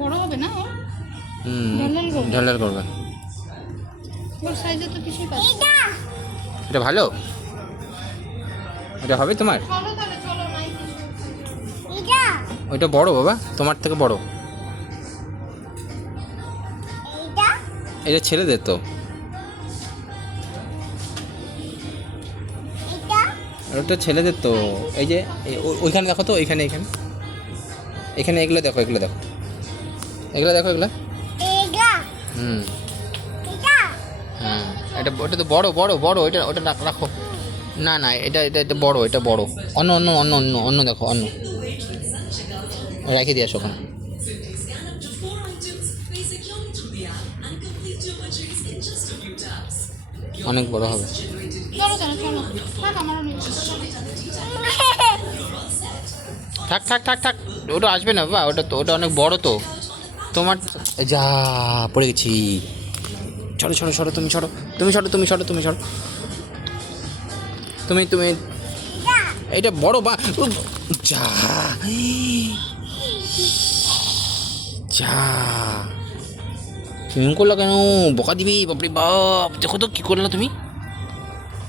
বড় হবে না ও? ঢাল করবে। ওর সাইজে তো কিছুই পাচ্ছি না। এটা ভালো, এটা হবে তোমার? চলো তাহলে, চলো নাই ওইটা বড় বাবা, তোমার থেকে বড়। এটা ছেলেদের তো। ওটা ছেলেদের তো। এই যে ওইখানে দেখো তো, এখানে এগুলো দেখো, এগুলো দেখো, এগুলো। হ্যাঁ, এটা ওটা তো বড় বড় বড়, ওটা রাখো। না এটা বড়, এটা বড়। অন্য দেখো, অন্য রেখে দিয়ে আসো ওখানে। অনেক বড় হবে। চলো চলো চলো, থাক আমারও নিয়ে থাক, ওটা আসবে না বাবা, ওটা অনেক বড় তো তোমার। যা পড়ে গেছি। সরো, তুমি সরো। তুমি এইটা বড় বা যা যা তুমি করলো কেন? বকা দিবি, বাপরে বাপ। দেখো তো কি করলো তুমি,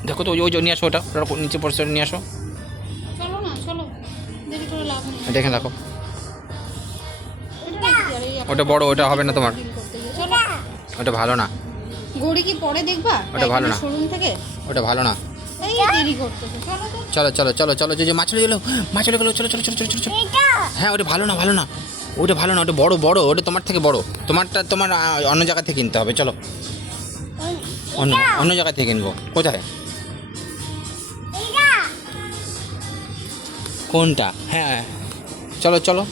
দেখো তো ওই নিয়ে আসো, ওটা নিচে পড়ছে, নিয়ে আসো। চলো না, চলো, দেরি করে লাভ নেই। এটা এখানে রাখো। এটা রেখে দিই, আর এই ওটা বড়, ওটা হবে না তোমার। deal করতে গিয়ে। চলো, ওটা ভালো না, ঘড়ি কি পরে দেখবা? ওটা ভালো না। শোরুম থেকে ওটা ভালো না। এই দেরি করতেছে, চলো তো। চলো, যে মাছ চলে গেলো, চলো। হ্যাঁ, ওটা ভালো না, ওটা ভালো না, ওটা বড়, ওটা তোমার থেকে বড়। তোমারটা তোমার অন্য জায়গা থেকে কিনতে হবে। চলো, অন্য জায়গা থেকে কিনবো। কোথায়? কোনটা? হ্যাঁ, চলো।